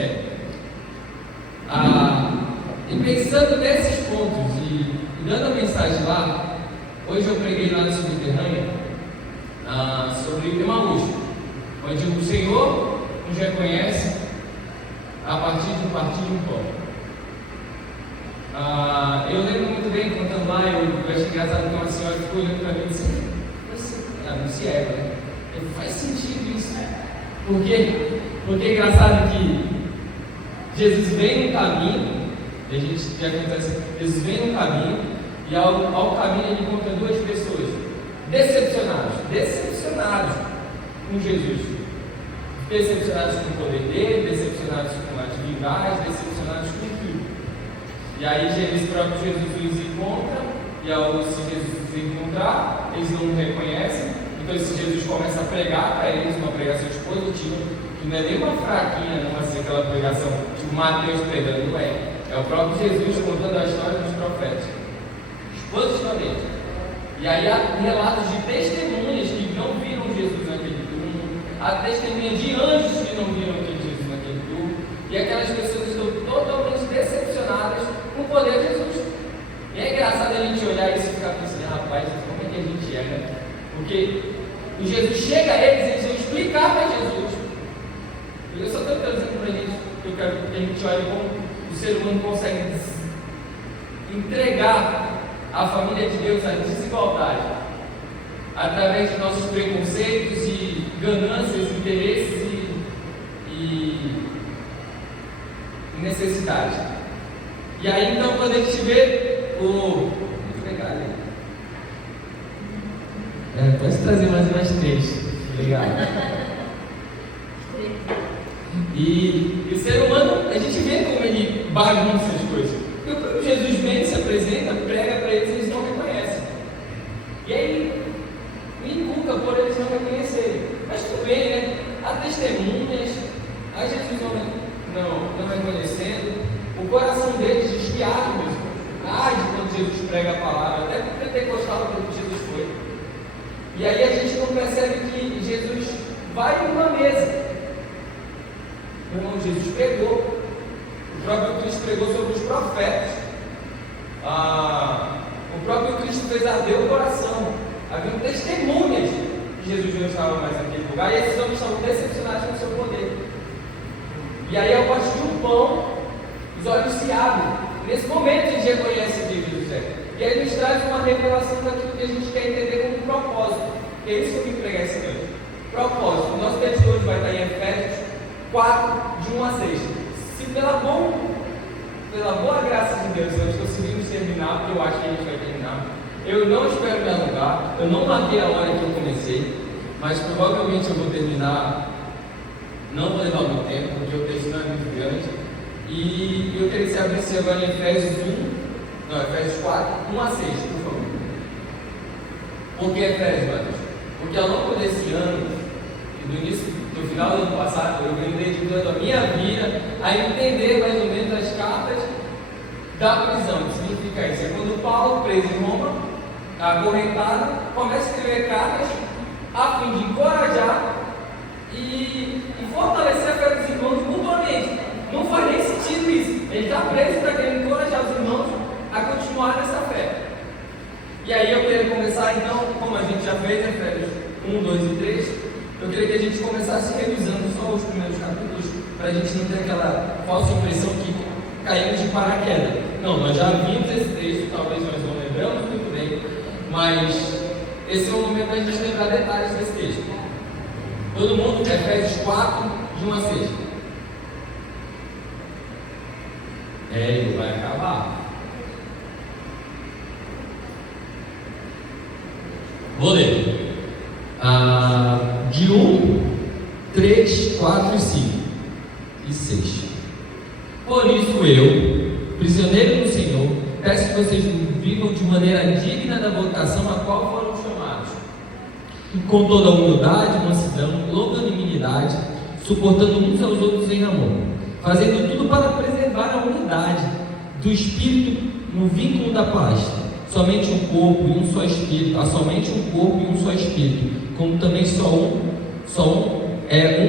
quer. E pensando nesses pontos e dando a mensagem lá, hoje eu preguei lá no Subterrâneo sobre Emaús, onde o Senhor nos reconhece a partir de partir de um pão. Eu lembro muito bem, contando lá, eu achei engraçado que uma senhora ficou olhando para mim e disse: não se é, né? Faz sentido isso, né? Por quê? Porque é engraçado que Jesus vem no caminho, e a gente já acontece, Jesus vem no caminho, e ao caminho ele encontra duas pessoas decepcionados com Jesus, decepcionados com o poder dele, decepcionados com atividades, decepcionados com tudo. E aí esse próprio Jesus os encontra, e ao Jesus os encontrar, eles não o reconhecem. Então esse Jesus começa a pregar para eles uma pregação expositiva, que não é nem uma fraquinha, não assim, aquela pregação tipo Mateus pregando, não é. É o próprio Jesus contando a história dos profetas, expositivamente. E aí há relatos de testemunhas que não viram Jesus naquele turno, há testemunhas de anjos que não viram aquele Jesus naquele turno, e aquelas pessoas estão totalmente decepcionadas com o poder de Jesus. E é engraçado a gente olhar isso e ficar pensando: rapaz, como é que a gente é, né? Porque o Jesus chega a eles vão explicar para Jesus. Eu só estou trazendo para a gente, eu quero que a gente olhe como o ser humano consegue entregar a família de Deus à desigualdade, através de nossos preconceitos e ganâncias, interesses e necessidades. E aí então, quando a gente vê muito legal, né? Pode trazer mais umas 3. Obrigado. E o ser humano, a gente vê como ele bagunça as coisas. Porque o próprio Jesus vem, se apresenta, prega para eles e eles não reconhecem. E aí me inculca por eles não reconhecerem. Mas tudo bem, né? Há testemunhas, há Jesus não reconhecendo, o coração deles desviado mesmo. De quando Jesus prega a palavra, até porque pentecostal que Jesus foi. E aí a gente não percebe que Jesus vai numa mesa. Meu irmão, Jesus pregou, o próprio Cristo pregou sobre os profetas, o próprio Cristo fez arder o coração, havia testemunhas que Jesus não estava mais naquele lugar, e esses homens estavam decepcionados com o seu poder. E aí, ao partir de um pão, os olhos se abrem. Nesse momento a gente reconhece quem Jesus é, e aí nos traz uma revelação daquilo que a gente quer entender como propósito, que é isso que eu vim pregar esse ano. Propósito. O nosso texto hoje vai estar em Efésios 4, de 1 a 6. Se pela boa graça de Deus nós conseguimos terminar, porque eu acho que a gente vai terminar, eu não espero me alongar, eu não marquei a hora que eu comecei, mas provavelmente eu vou terminar, não vou levar muito tempo, porque o texto não é muito grande. E eu queria que você abrisse agora em Efésios 4, 1 a 6, por favor. Por que Efésios, Matheus? Porque ao longo desse ano, no final do ano passado, eu venho dedicando a minha vida a entender mais ou menos as cartas da prisão. O que significa isso? É quando Paulo, preso em Roma, acorrentado, começa a escrever cartas a fim de encorajar e fortalecer a fé dos irmãos mutuamente. Não faz nem sentido isso. Ele está preso e está querendo encorajar os irmãos a continuar nessa fé. E aí eu queria começar então, como a gente já fez, Efésios 1, 2 e 3, eu queria que a gente começasse revisando só os primeiros capítulos, para a gente não ter aquela falsa impressão que caímos de paraquedas. Não, nós já vimos esse texto, talvez nós não lembramos muito bem, mas esse é o momento da gente lembrar detalhes desse texto. Todo mundo, Efésios 4, de 1 a 6. Ele vai acabar. Vou ler. De 1, 3, 4 e 5 e 6. Por isso eu, prisioneiro do Senhor, peço que vocês vivam de maneira digna da vocação a qual foram chamados, com toda humildade, mansidão, longanimidade, suportando uns aos outros em amor, fazendo tudo para preservar a unidade do Espírito no vínculo da paz. Somente um corpo e um só Espírito, somente um corpo e um só Espírito, como também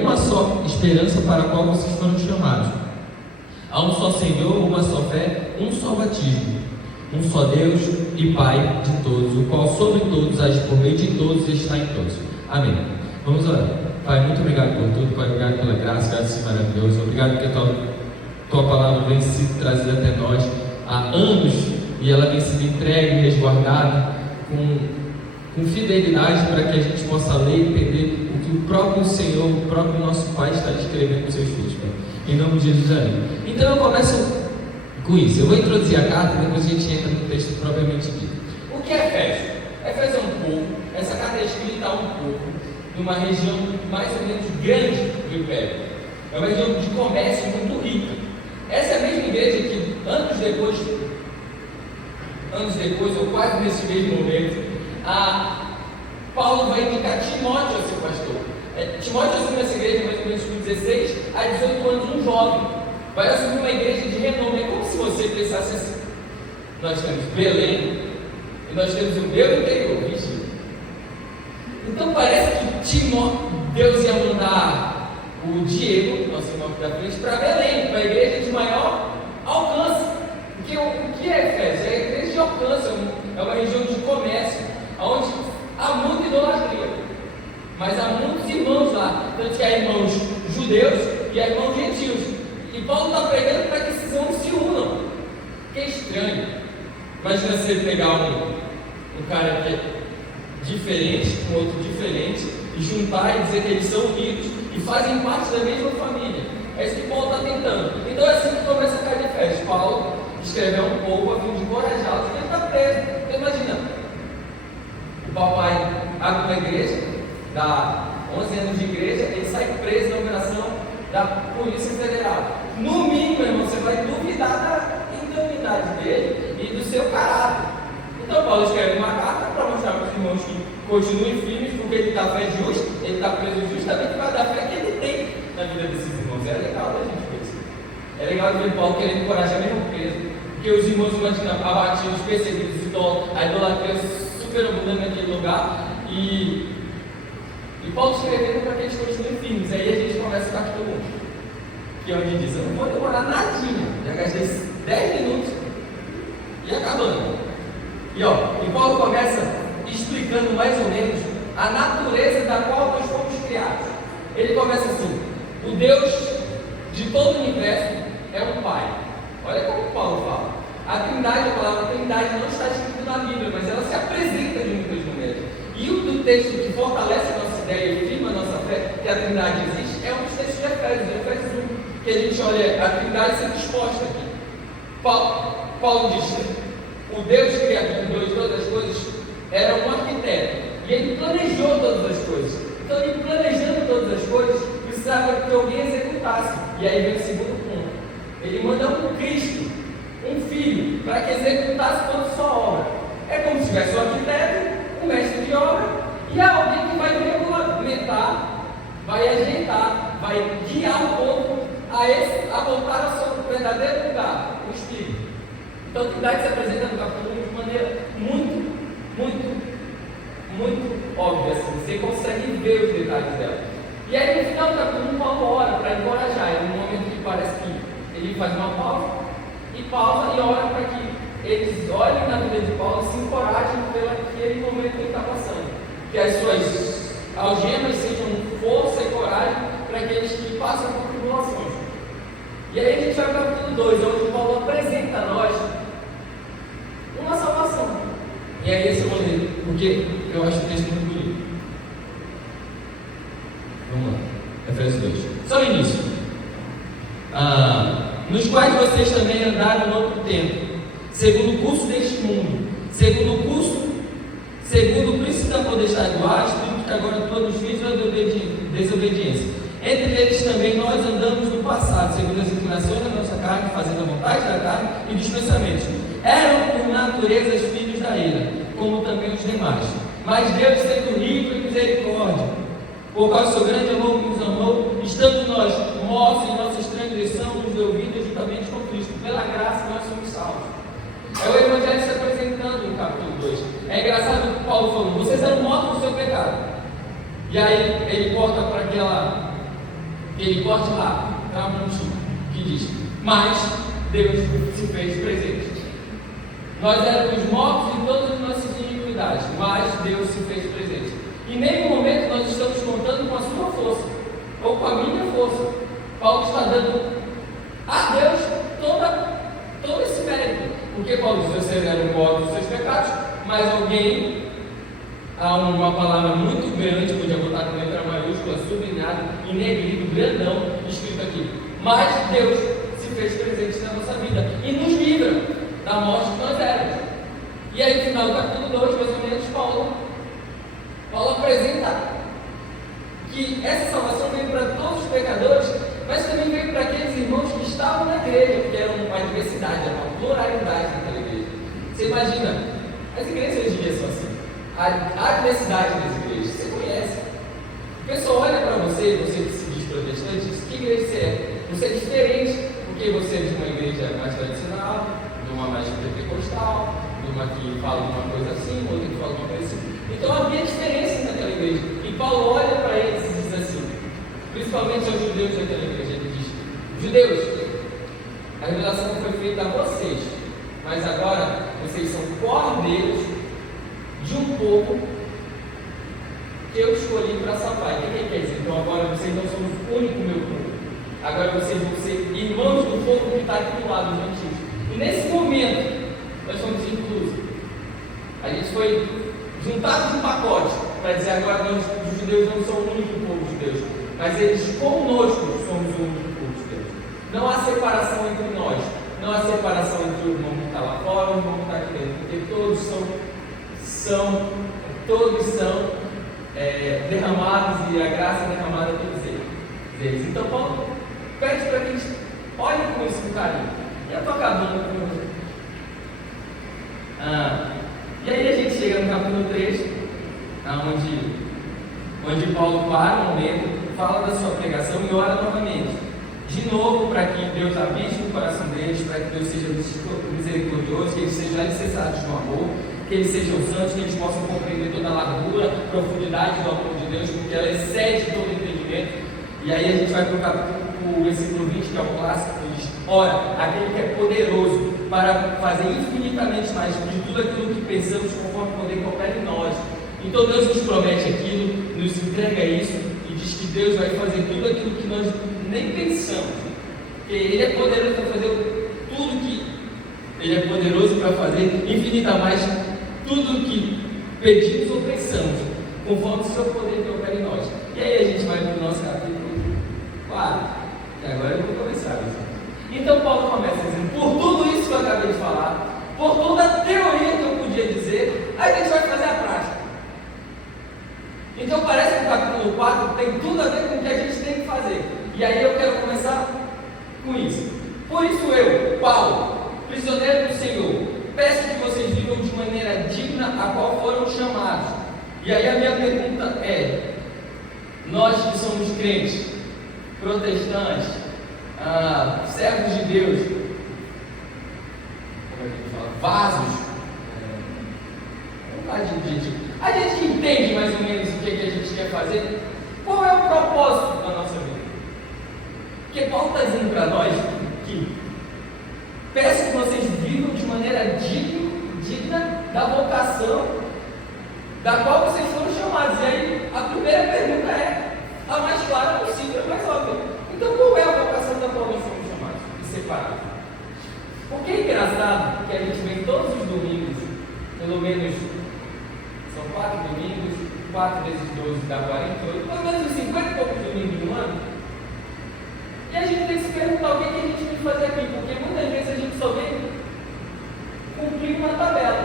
uma só esperança para a qual vocês foram chamados. Há um só Senhor, uma só fé, um só batismo, um só Deus e Pai de todos, o qual sobre todos age por meio de todos e está em todos. Amém. Vamos orar. Pai, muito obrigado por tudo. Pai, obrigado pela graça assim maravilhosa. Obrigado porque a tua palavra vem sido trazida até nós há anos e ela vem sendo entregue e resguardada com fidelidade para que a gente possa ler e entender o que o próprio Senhor, o próprio nosso Pai está escrevendo para os seus filhos, Pai. Em nome de Jesus, amém. Então eu começo com isso. Eu vou introduzir a carta e depois a gente entra no texto propriamente dito. O que é Éfeso? Éfeso é um pouco, essa carta é escrita um pouco de uma região mais ou menos grande do Império. É uma região de comércio muito rica. Essa é a mesma igreja que anos depois, ou quase nesse mesmo momento, Paulo vai indicar Timóteo a ser pastor. Timóteo assume essa igreja mais ou menos com 16 a 18 anos, um jovem. Vai assumir uma igreja de renome. É como se você pensasse assim: nós temos Belém e nós temos o meu interior, vixe. Então parece que Deus ia mandar o Diego, nosso irmão aqui da frente, para Belém, para a igreja de maior alcance. Porque o que é Éfeso? É a igreja de alcance, é uma região de comércio, onde há muita idolatria, mas há muitos irmãos lá, tanto que há irmãos judeus e há irmãos gentios. E Paulo está pregando para que esses irmãos se unam. Que é estranho. Imagina você pegar um cara que é diferente, com outro diferente, e juntar e dizer que eles são unidos e fazem parte da mesma família. É isso que Paulo está tentando. Então é assim que começa a carta de Éfeso. Paulo escreveu um pouco a fim de encorajá-los, porque ele está preso. Então imagina, o papai abre uma igreja, dá 11 anos de igreja, ele sai preso na operação da Polícia Federal. No mínimo, irmão, você vai duvidar da integridade dele e do seu caráter. Então Paulo escreve uma carta para mostrar para os irmãos que continuem firmes, porque ele está fé justa, ele está preso justamente para dar fé que ele tem na vida desses irmãos. É legal da gente ver isso. É legal ver Paulo querendo encorajar mesmo preso, porque os irmãos imaginam abatidos, perseguidos, a idolatria super abundante naquele lugar, e Paulo escrevendo para que eles continuem firmes. Aí a gente começa o capítulo 1, que é onde diz: eu não vou demorar nadinha, já gastei 10 minutos e acabando. E Paulo começa explicando mais ou menos a natureza da qual nós fomos criados. Ele começa assim: o Deus de todo o universo é um Pai. Olha como Paulo fala. A Trindade, a palavra Trindade não está escrita na Bíblia, mas ela se apresenta de muitas maneiras. E o do texto que fortalece a nossa ideia e firma a nossa fé que a Trindade existe é um dos textos de Éfeso 1, que a gente olha a Trindade sendo exposta aqui. Paulo diz: o Deus criador de todas as coisas era um arquiteto e ele planejou todas as coisas. Então, ele planejando todas as coisas, precisava que alguém executasse. E aí vem o segundo ponto: ele manda um Cristo, um filho, para que executasse toda a sua obra. É como se tivesse um arquiteto, um mestre de obra, e há alguém que vai regulamentar, vai ajeitar, vai guiar o povo a voltar ao seu verdadeiro lugar, o Espírito. Então a Trindade se apresenta no capítulo 1 de maneira muito óbvia, assim. Você consegue ver os detalhes dela. E aí no final do capítulo 1, Paulo ora para encorajar. É um momento que parece que ele faz uma pausa e ora para que eles olhem na vida de Paulo e se encorajem pelo aquele momento que ele está passando. Que as suas algemas sejam força e coragem para aqueles que passam por tribulações. E aí a gente vai para o capítulo 2, onde Paulo apresenta a nós uma salvação. E aí esse eu vou ler, porque eu acho o texto muito bonito. Vamos lá, Efésios 2. Só o início. Nos quais vocês também andaram no outro tempo, segundo o curso deste mundo, segundo o príncipe da potestade do ar, espírito que agora todos os filhos da desobediência. Entre eles também nós andamos no passado, segundo as inclinações da nossa carne, fazendo a vontade da carne e dos pensamentos. Eram por natureza filhos da ira, como também os demais. Mas Deus, sendo rico em misericórdia, por causa do seu grande amor que nos amou, estando nós mortos em nossa transgressão, nos deu vida juntamente com Cristo. Pela graça nós somos salvos. É o Evangelho se apresentando no capítulo 2. É engraçado que Paulo falou: vocês eram mortos no seu pecado. E aí ele corta para aquele corte lá, para um que diz: mas Deus se fez presente. Nós éramos mortos em todas as nossas iniquidades, mas Deus se fez presente. Em nenhum momento nós estamos contando com a sua força, ou com a minha força. Paulo está dando a Deus todo esse mérito. Porque Paulo diz: vocês eram mortos dos seus pecados, mas alguém, há uma palavra muito grande, podia botar com letra maiúscula, sublinhado, em negrito, grandão, escrito aqui: mas Deus se fez presente na nossa vida e nos livra da morte que nós éramos. E aí no final do capítulo 2, mais ou menos, Paulo apresenta que essa salvação veio para todos os pecadores, mas também veio para aqueles irmãos que estavam na igreja, porque era uma diversidade, era uma pluralidade naquela igreja. Você imagina, as igrejas hoje em dia são assim, a diversidade das igrejas, você conhece. O pessoal olha para você que se diz protestante, diz: que igreja você é? Você é diferente, porque você é de uma igreja mais tradicional, de uma mais pentecostal, de uma que fala uma coisa assim, outra que fala uma coisa assim. Então havia diferença naquela igreja. E Paulo olha para eles e diz assim, principalmente aos judeus daquela igreja, ele diz: judeus, a revelação foi feita a vocês, mas agora vocês são cordeiros de um povo que eu escolhi para salvar. O que quer dizer? Então agora vocês não são o único meu povo. Agora vocês vão ser irmãos do povo que está aqui do lado, dos antigos. E nesse momento, nós somos inclusos. A gente foi juntado num pacote para dizer: agora nós, os judeus, não são o único povo de Deus, mas eles conosco somos o único povo de Deus. Não há separação entre nós, não há separação entre o irmão que está lá fora e o irmão que está aqui dentro, porque todos são derramados, e a graça é derramada a todos eles. Então Paulo pede para que a gente olhe com isso com carinho. E eu estou acabando com e aí a gente chega no capítulo 3, onde Paulo para um momento, fala da sua pregação e ora novamente, de novo, para que Deus habite no coração deles, para que Deus seja misericordioso, que eles sejam alicerçados no amor, que eles sejam santos, que eles possam compreender toda a largura, a profundidade do amor de Deus, porque ela excede todo entendimento. E aí a gente vai para o versículo 20, que é o clássico, que diz: ora, aquele que é poderoso para fazer infinitamente mais de tudo aquilo que pensamos, conforme o poder que opera em nós. Então Deus nos promete aquilo, nos entrega isso, e diz que Deus vai fazer tudo aquilo que nós nem pensamos, porque Ele é poderoso para fazer tudo que Ele é poderoso para fazer infinitamente tudo que pedimos ou pensamos, conforme o seu poder que opera em nós. E aí a gente vai para o nosso capítulo 4, e agora eu vou começar. Então Paulo começa dizendo: por tudo isso que eu acabei de falar, por toda a teoria que eu podia dizer, a gente vai fazer a prática. Então parece que o capítulo 4 tem tudo a ver com o que a gente tem que fazer. E aí eu quero começar com isso. Por isso eu, Paulo, prisioneiro do Senhor, peço que vocês vivam de maneira digna a qual foram chamados. E aí a minha pergunta é: nós que somos crentes, protestantes, servos de Deus, como é que a gente fala? Vasos, a gente entende mais ou menos o que a gente quer fazer? Qual é o propósito da nossa vida? Porque Paulo está dizendo para nós que peço que vocês vivam de maneira digna da vocação da qual vocês foram chamados. E aí a primeira pergunta é a mais clara possível, a mais óbvia. Então qual é a vocação da qual nós fomos chamados e separados? Porque é engraçado que a gente vem todos os domingos, pelo menos são 4 domingos, 4 vezes 12 dá 48, pelo menos 50 e poucos domingos no ano. E a gente tem que se perguntar o que a gente tem que fazer aqui, porque muitas vezes a gente só vem cumprir uma tabela.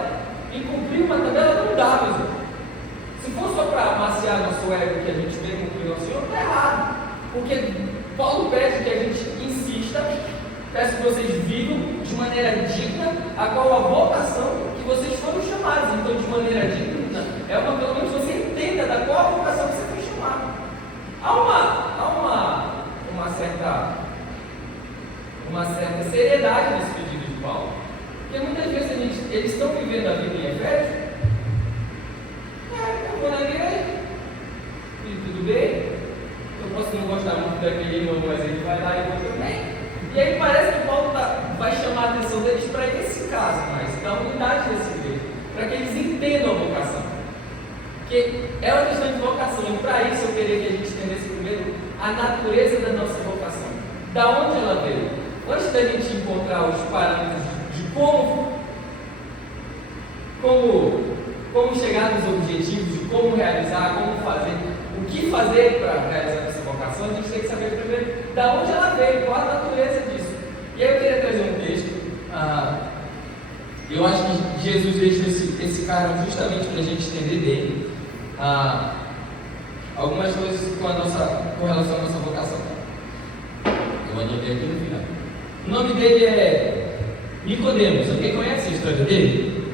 E cumprir uma tabela não dá, meu irmão. Se for só para amaciar nosso ego que a gente vem cumprir o Senhor, está errado. Porque Paulo pede que a gente insista, peço que vocês vivam de maneira digna a qual a vocação que vocês foram chamados. Então, de maneira digna, é uma, pelo menos você entenda da qual a vocação que você foi chamado. Há uma certa seriedade nesse pedido de Paulo, porque muitas vezes eles estão vivendo a vida em Efésios, eu vou na igreja, e tudo bem, eu posso não gostar muito daquele irmão, mas ele vai lá e eu vou também, e aí parece que Paulo base mais da unidade dessa igreja, para que eles entendam a vocação. Porque é uma questão de vocação, e para isso eu queria que a gente entendesse primeiro a natureza da nossa vocação, da onde ela veio. Antes da gente encontrar os parâmetros de como chegar nos objetivos, de como realizar, como fazer, o que fazer para realizar essa vocação, a gente tem que saber primeiro da onde ela veio, qual a natureza disso. E aí eu queria trazer um texto. Eu acho que Jesus deixa esse cara justamente para a gente entender dele algumas coisas com relação à nossa vocação. Eu anotei aqui no final. O nome dele é Nicodemos. Alguém conhece a história dele?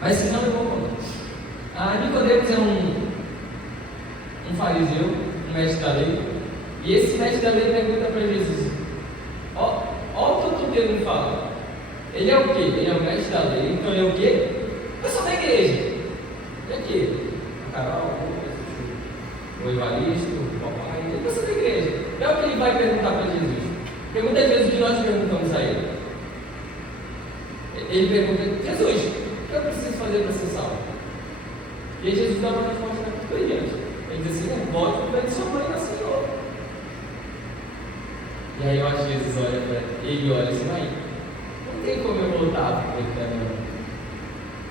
Mas se não, eu vou contar. Nicodemos é um fariseu, um mestre da lei. E esse mestre da lei pergunta para Jesus: Olha o que o texto fala. Ele é o quê? Ele é o mestre da lei, então ele é o quê? Eu sou da igreja. Ele é o quê? O Carol, o Evaristo, o papai, ele é da igreja. É o que ele vai perguntar para Jesus. Porque muitas vezes o que nós perguntamos a ele? Ele pergunta: Jesus, o que eu preciso fazer para ser salvo? E aí Jesus dá uma resposta muito brilhante. Ele diz assim: volte para o pé de sua mãe na Senhor. E aí eu acho que Jesus olha para ele e olha assim: mãe, não tem como eu voltar para ele também.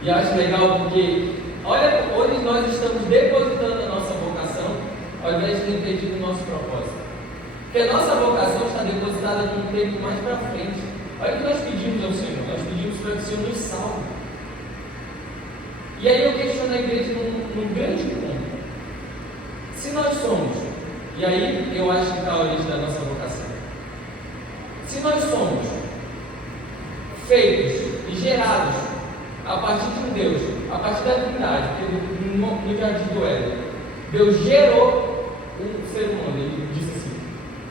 E eu acho legal porque olha onde nós estamos depositando a nossa vocação, ao invés de ter entendido o nosso propósito. Porque a nossa vocação está depositada num tempo mais para frente. Olha o que nós pedimos ao Senhor. Nós pedimos para que o Senhor nos salve. E aí eu questiono a igreja num grande ponto. Se nós somos, e aí eu acho que está a origem da nossa vocação. Se nós somos feitos e gerados a partir de um Deus, a partir da Trindade, porque no jardim do Éden, Deus gerou um ser humano. Ele disse assim: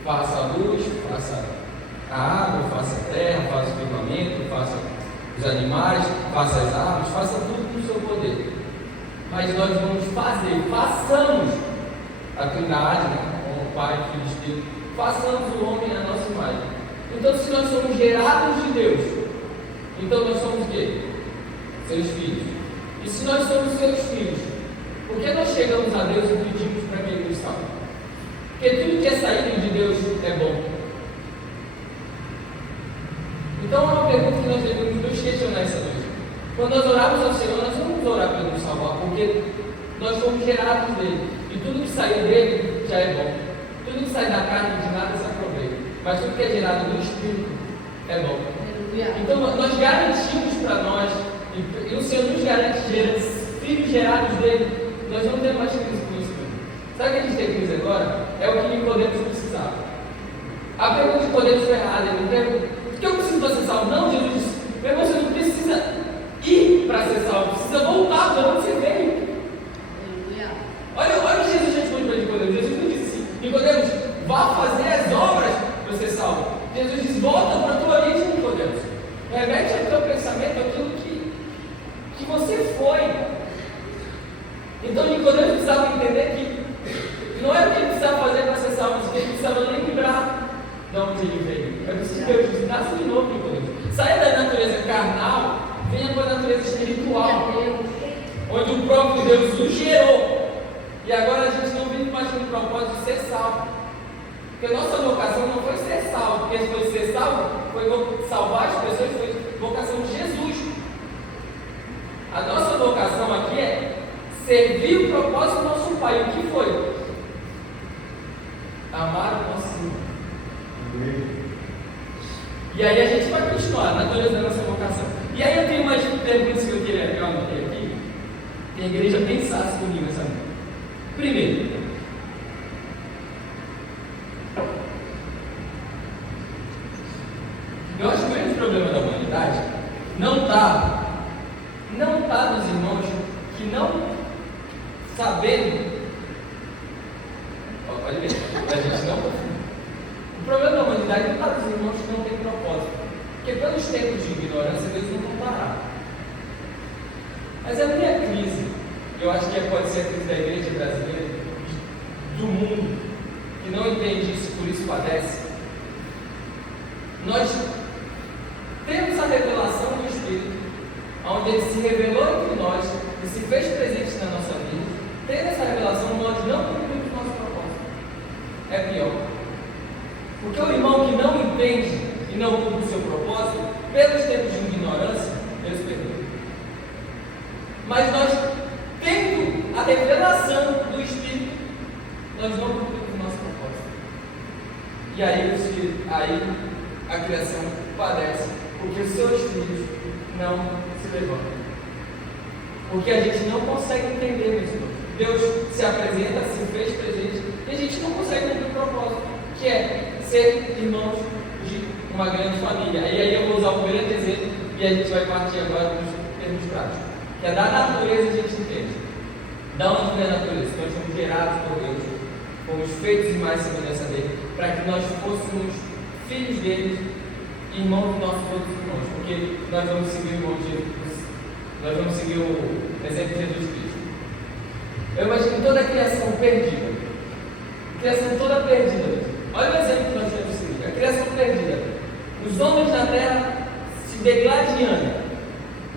faça a luz, faça a água, faça a terra, faça o firmamento, faça os animais, faça as árvores, faça tudo com o seu poder. Mas nós vamos façamos a Trindade, com o Pai, Filho e Espírito, façamos o homem à nossa imagem. Então, se nós somos gerados de Deus, então nós somos o quê? Seus filhos. E se nós somos seus filhos, por que nós chegamos a Deus e pedimos para que Ele nos salve? Porque tudo que é saído de Deus é bom. Então é uma pergunta que nós devemos nos questionar essa noite. Quando nós oramos ao Senhor, nós não vamos orar para Ele nos salvar, porque nós fomos gerados dele. E tudo que saiu dele já é bom. Tudo que sai da carne de nada se aproveita. Mas tudo que é gerado do Espírito é bom. Então nós garantimos para nós, e o Senhor nos garante filhos gerados dele. Nós não temos mais crise com isso. Sabe o que a gente tem crise agora? É o que Nicodemos precisava. A pergunta de Nicodemos foi errada. Ele perguntou: por que eu preciso para ser salvo? Não, Jesus disse: meu irmão, você não precisa ir para ser salvo, precisa voltar para onde você veio. Olha o que Jesus responde para Nicodemos. Jesus não disse assim: Nicodemos, vá fazer as obras para ser salvo. Jesus diz: volta para a tua origem, Nicodemos. Remete ao teu pensamento aquilo que você foi. Então Nicodemos precisava entender que não era o que ele precisava fazer para ser salvo, mas que ele precisava lembrar de onde ele veio. É preciso que Deus nasça de novo, Nicodemos. Saia da natureza carnal, venha para a natureza espiritual, onde o próprio Deus o gerou. E agora a gente não vive mais com o propósito de ser salvo. Porque a nossa vocação não foi ser salvo, porque foi ser salvo, foi salvar as pessoas, foi vocação de Jesus. A nossa vocação aqui é servir o propósito do nosso Pai. O que foi? Amar o nosso Senhor. E aí a gente vai continuar na natureza da nossa vocação. E aí eu tenho mais perguntas que eu anotei aqui, que a igreja pensasse comigo essa noite. Primeiro, eu acho que o grande problema da humanidade não está nos irmãos que não sabendo. Olha bem, a gente não. O problema da humanidade não está nos irmãos que não têm propósito. Porque pelos tempos de ignorância, Deus não vão parar. Mas a minha crise, eu acho que pode ser a crise da igreja brasileira, do mundo, que não entende isso, por isso padece. Nós temos a revelação do Espírito. onde Ele se revelou entre nós e se fez presente na nossa vida, tendo essa revelação, nós não cumprimos o nosso propósito. É pior. Porque o irmão que não entende e não cumpre o seu propósito, pelos tempos de ignorância, Deus perdoa. Mas nós, tendo a revelação do Espírito, nós não cumprimos o nosso propósito. E aí a criação padece, porque os seus filhos não se levantam. Porque a gente não consegue entender isso. Deus se apresenta, se fez presente, e a gente não consegue cumprir o propósito, que é ser irmãos de uma grande família. E aí eu vou usar um grande exemplo, e a gente vai partir agora dos termos práticos, que é da natureza a gente entende. Da onde vem a natureza? Nós somos gerados por Deus, fomos feitos em mais semelhança dele, para que nós fôssemos filhos dele, irmãos dos nossos outros irmãos, porque nós vamos seguir o irmão de Jesus, nós vamos seguir o exemplo de Jesus Cristo. Eu imagino toda a criação perdida, criação toda perdida. Olha o exemplo que nós temos seguido, a criação perdida, os homens na terra se degladiando,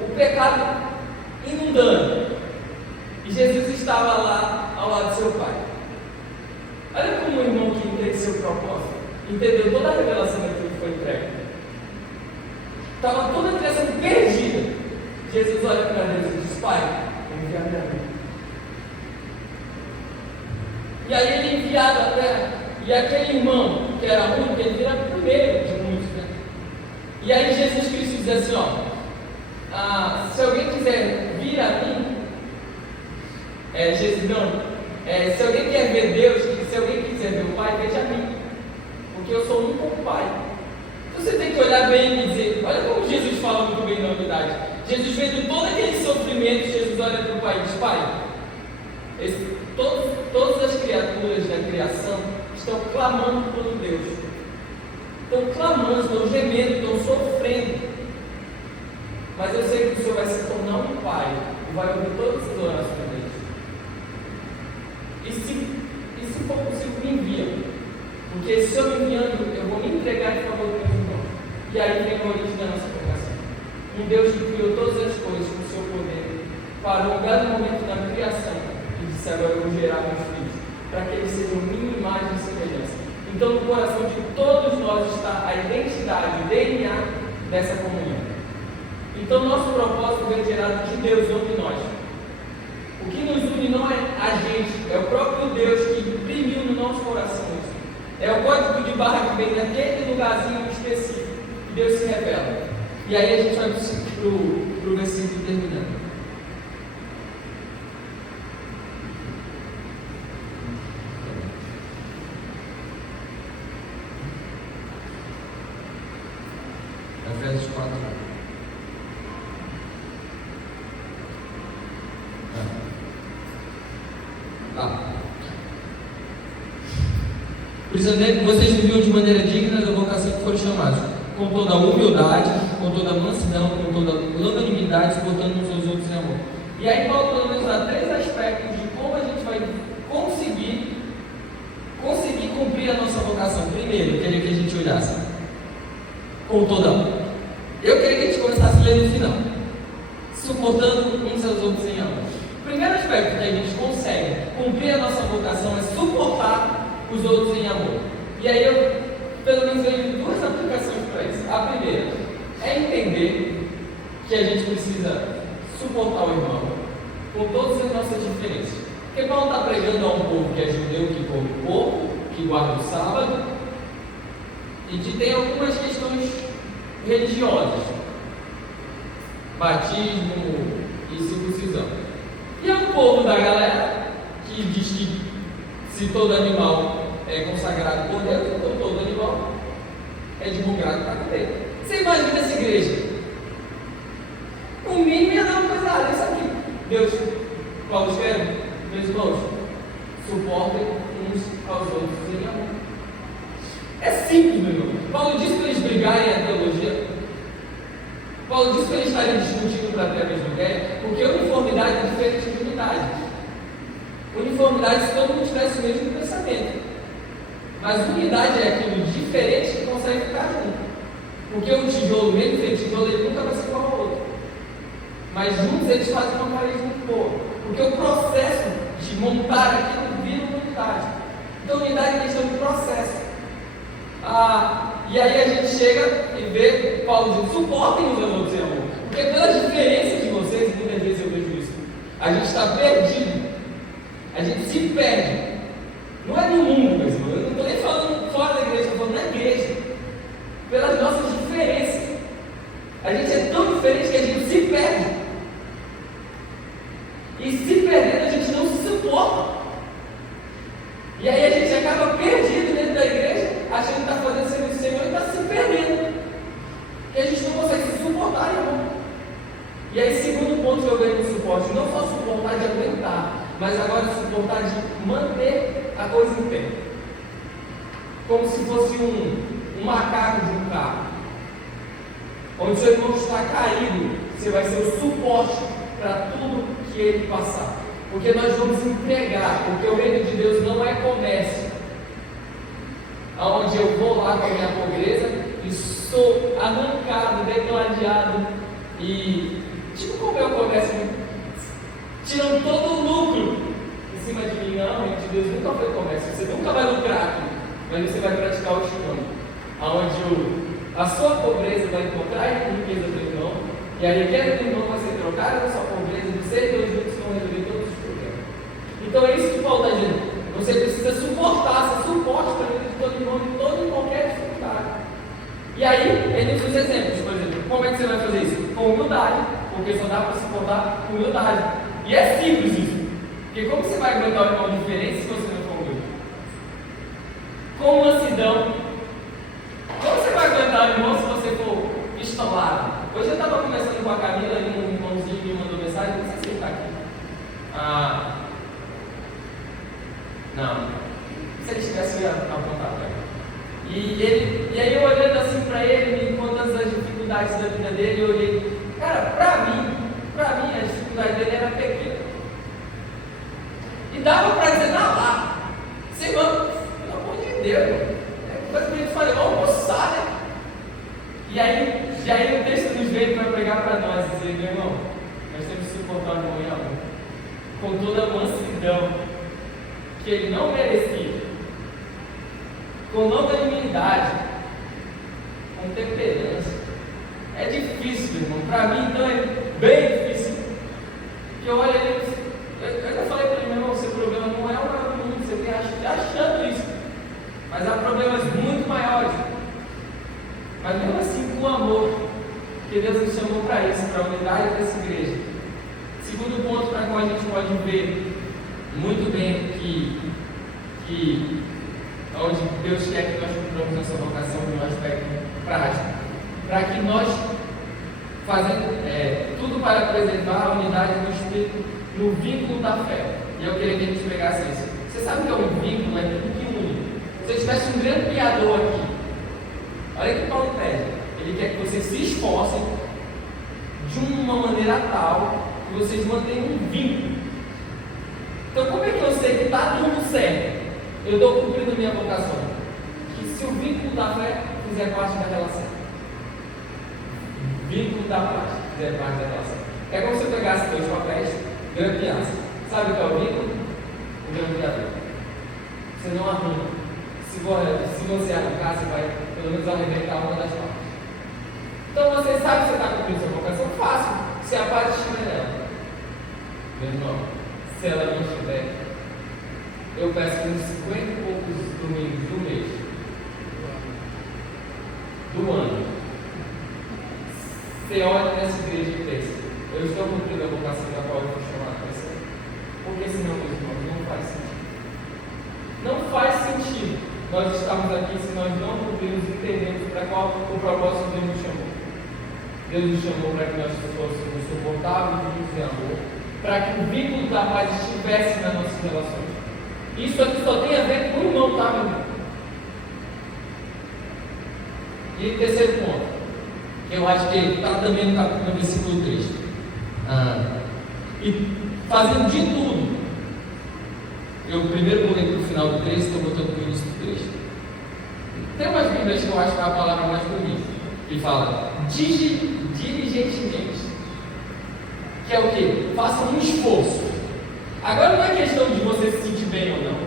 o pecado inundando, e Jesus estava lá ao lado de seu Pai. Olha como o irmão que entende seu propósito, entendeu toda a revelação daquilo que foi entregue. Estava toda a criação perdida. Jesus olha para Deus e diz: Pai, envia minha vida. E aí ele é enviado à terra, e aquele irmão que era único, ele vira primeiro de muitos, né? E aí Jesus Cristo diz assim: se alguém quiser vir a mim, se alguém quer ver Deus, se alguém quiser ver o Pai, veja a mim, porque eu sou um com o Pai. Você tem que olhar bem e dizer: olha como Jesus fala muito bem na unidade. Jesus, vendo todo aquele sofrimento, Jesus olha para o Pai e diz: Pai, todas as criaturas da criação estão clamando por Deus, estão clamando, estão gemendo, estão sofrendo, mas eu sei que o Senhor vai se tornar um Pai e vai ouvir todas as orações deles. E se for possível, me envia, porque se eu me enviando, eu vou me entregar em favor dos meus irmãos. E aí vem a origem da nossa pregação. Um Deus que criou todas as coisas com o seu poder, parou um dado momento na criação e disse: agora eu vou gerar meus filhos, para que eles sejam minha imagem e semelhança. Então no coração de todos nós está a identidade, o DNA dessa comunhão. Então nosso propósito vem gerado de Deus, não de nós. O que nos une não é a gente, é o próprio Deus que imprimiu no nosso coração isso. É o código de barra que vem daquele lugarzinho específico que Deus se revela. E aí a gente vai para o versículo terminando. Efésios 4. Prisioneiro, vocês viviam de maneira digna da vocação que foram chamados, com toda a humildade, com toda a mansidão, com toda a longanimidade, suportando uns aos outros em amor. E aí Paulo pelo menos dá 3 aspectos de como a gente vai conseguir cumprir a nossa vocação. Primeiro, eu queria que a gente olhasse com toda a... Eu queria que a gente começasse a ler no final, suportando uns aos outros em amor. O primeiro aspecto que a gente consegue cumprir a nossa vocação é suportar os outros em amor. E aí eu, pelo menos, vejo 2 aplicações para isso. A primeira é entender que a gente precisa suportar o irmão com todas as nossas diferenças. Porque Paulo está pregando a um povo que é judeu, que come o porco, que guarda o sábado, e que tem algumas questões religiosas, batismo e circuncisão. E é um povo da galera que diz que se todo animal é consagrado por Deus, então todo animal é de bom grado para comer. Você imagina essa igreja? O mínimo ia dar uma coisa errada. Isso aqui, Deus, Paulo escreve: meus irmãos, suportem uns aos outros em amor. É simples, meu irmão. Paulo disse para eles brigarem a teologia. Paulo disse para eles estarem discutindo para ter a mesma ideia, porque uniformidade é diferente de unidade. Uniformidade se todo mundo tivesse o mesmo pensamento. Mas unidade é aquilo diferente que consegue ficar junto. Porque um tijolo, mesmo feito tijolo, ele nunca vai ser igual ao outro. mas juntos eles fazem uma parede muito boa, porque o processo de montar aquilo vira uma unidade. Então, unidade é questão de processo. E aí a gente chega e vê Paulo dizendo: suportem uns aos outros em amor, porque pela diferença de vocês, e muitas vezes eu vejo isso, a gente está perdido, a gente se perde. Não é no mundo, meu irmão, eu não estou nem falando fora da igreja, estou falando na igreja, pelas nossas diferenças. A gente é tão diferente que a gente se perde. E se perdendo, a gente não se suporta. E aí a gente acaba perdido dentro da igreja, achando que está fazendo serviço do Senhor e está se perdendo. E a gente não consegue se suportar, irmão. E aí, segundo ponto que eu vejo no suporte, não só suportar de aguentar, mas agora suportar de manter a coisa em pé. Como se fosse um macaco de um carro. Onde seu irmão está caído, você vai ser o suporte para tudo que ele passar. Porque nós vamos entregar, porque o reino de Deus não é comércio, onde eu vou lá com a minha pobreza e sou arrancado, degladiado e tipo como é o comércio, tirando todo o lucro em cima de mim. Não, o reino de Deus nunca foi comércio, você nunca vai lucrar aqui, mas você vai praticar o escambo, onde a sua pobreza vai encontrar a riqueza do irmão, e a riqueza do irmão vai ser trocada na sua pobreza, e vocês dois juntos vão resolver todos os problemas. Então é isso que Paulo está dizendo. Você precisa suportar, ser suporte para a vida de todo irmão, de toda e qualquer dificuldade. E aí, ele usa os exemplos, por exemplo, como é que você vai fazer isso? Com humildade, porque só dá para suportar com humildade. E é simples isso, porque como você vai aguentar o irmão diferente se você não for humilde? Com mansidão. Como você vai aguentar o irmão se você for pistolado? Hoje eu estava conversando com a Camila e um irmãozinho me mandou mensagem, não sei se ele está aqui. Não. Se ele estivesse apontado para ele. E aí eu olhando assim para ele, me contando as dificuldades da vida dele, eu olhei, cara, para mim a dificuldade dele era pequena. E dava para dizer, lá, Senhor, pelo amor de Deus, coisa que a gente fala, vamos almoçar, né? E aí o texto nos veio para pregar para nós, dizer, meu irmão, nós temos que suportar o irmão em amor, com toda a mansidão que ele não merecia, com longanimidade, com temperança. É difícil, irmão, para mim então é bem difícil, porque eu olho ele, eu já falei para ele, meu irmão, seu problema não é o caminho, você tem achando isso, mas há problemas muito maiores. Mas mesmo assim, com amor, que Deus nos chamou para isso, para a unidade dessa igreja. Segundo ponto para qual a gente pode ver muito bem que onde Deus quer que nós cumpramos nossa vocação de um aspecto prático, para que nós fazendo tudo para preservar a unidade do Espírito no vínculo da fé. E eu queria que a gente pegasse isso. Você sabe que é um vínculo, é tudo que une. Se eu tivesse um grande criador aqui, olha o que Paulo pede. Ele quer que vocês se esforcem de uma maneira tal que vocês mantenham um vínculo. Então, como é que eu sei que está tudo certo? Eu estou cumprindo minha vocação. Que se o vínculo da fé fizer parte da relação. Vínculo da paz fizer parte da relação. É como se eu pegasse dois papéis, grampeasse. Sabe o que é o vínculo? O grampeador. Você não arruma. Se você arrancar, você vai pelo menos arrebentar uma das partes. Então você sabe que você está cumprindo sua vocação? Fácil. Se a paz estiver nela. Meu irmão, se ela não estiver, eu peço que uns 50 e poucos domingos do mês, do ano, você olha nessa igreja e pensa, eu estou cumprindo a vocação da qual eu fui chamado para ser. Porque senão, meus irmãos, não faz sentido. Não faz sentido nós estamos aqui se nós não cumprirmos e entendemos para qual o propósito Deus nos chamou. Deus nos chamou para que nós fôssemos suportáveis e em amor, para que o vínculo da paz estivesse nas nossas relações. Isso aqui só tem a ver com o irmão, tá, meu irmão? E terceiro ponto, que eu acho que está também no versículo 3. E fazendo de tudo. Eu primeiro vou ler para o final do 3, estou botando no início do 3. Tem umas bíblias que eu acho que é a palavra mais bonita, que fala diligentemente. que é o quê? Faça um esforço. Agora não é questão de você se sentir bem ou não.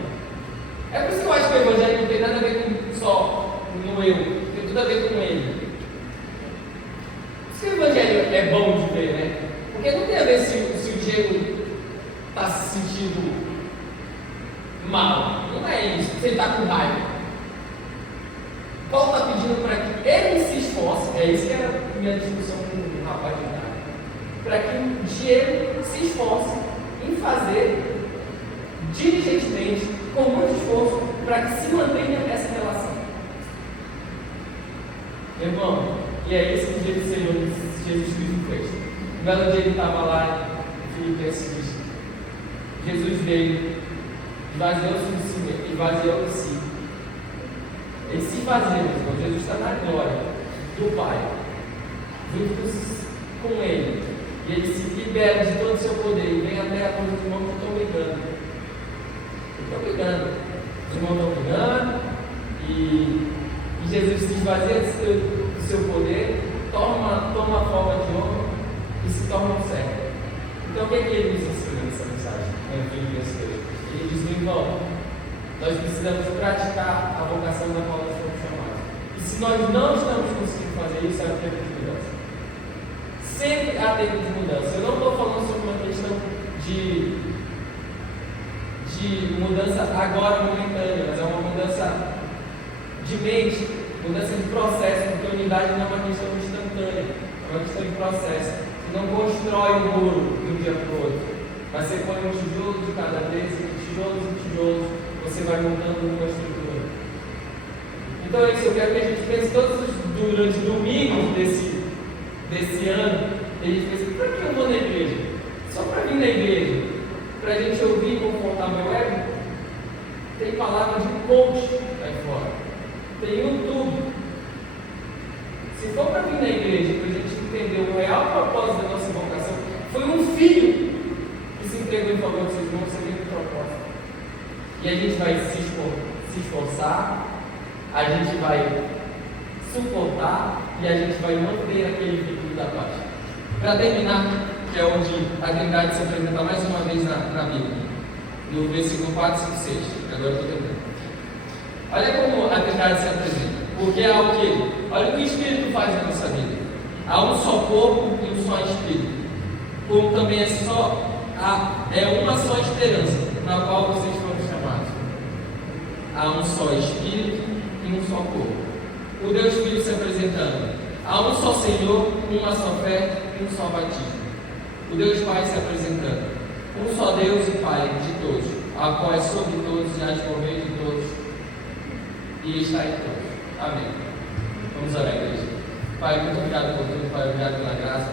É por isso que eu acho que o Evangelho não tem nada a ver com só no eu, tem tudo a ver com ele. Por isso que o Evangelho é bom de ver, né? Porque não tem a ver se o Diego está se sentindo mal. Não é isso, se ele está com raiva. Paulo está pedindo para que ele se esforce, é isso que era a minha discussão com o rapaz de idade, para que o Diego se esforce em fazer diligentemente, com muito esforço, para que se mantenha essa relação. Irmão, e é isso que o Senhor Jesus Cristo fez. Um belo dia ele estava lá em Filipenses, Jesus veio, esvaziou de si. Ele se esvazia, irmão. Jesus está na glória do Pai, juntos com Ele, e Ele se libera de todo o seu poder e vem até a coisa dos irmãos que estão brigando. Os irmãos estão brigando, e Jesus se esvazia do seu poder, toma a forma de homem e se torna um servo. Então, o que é que ele nos ensina nessa mensagem? Ele diz: irmão, nós precisamos praticar a vocação da qual nós fomos chamados. E se nós não estamos conseguindo fazer isso, é o tempo de mudança. Sempre há tempo de mudança. Eu não estou falando sobre uma questão de mudança agora momentânea, mas é uma mudança de mente, mudança de processo, porque a unidade não é uma questão instantânea, é uma questão de processo. Você não constrói um muro de um dia para o outro, mas você põe um tijolo de cada vez, tijolos, você vai montando uma estrutura. Então é isso, eu quero que a gente pense durante o domingo desse ano, a gente pensa: para que eu vou na igreja? Só para vir na igreja? Para a gente ouvir e confortar meu ego? Tem palavra de coach aí fora, tem YouTube. Se for para vir na igreja, para a gente entender o real propósito da nossa vocação, foi um filho que se entregou em favor dos seus irmãos, você tem um propósito. E a gente vai se esforçar, a gente vai suportar e a gente vai manter aquele vínculo da paz. Para terminar, que é onde a Trindade se apresenta mais uma vez na Bíblia, no versículo 4, 5, 6. Agora eu estou terminando. Olha como a Trindade se apresenta. Porque há o quê? Olha o que o Espírito faz na nossa vida. Há um só corpo e um só Espírito. Como também é uma só esperança na qual vocês foram chamados. Há um só Espírito e um só corpo. O Deus Filho se apresentando. Há um só Senhor, uma só fé e um só batismo. O Deus Pai se apresentando. Um só Deus e Pai de todos, a qual é sobre todos e age por meio de todos e está em todos. Amém. Vamos orar, igreja. Pai, muito obrigado por tudo, Pai, obrigado pela graça.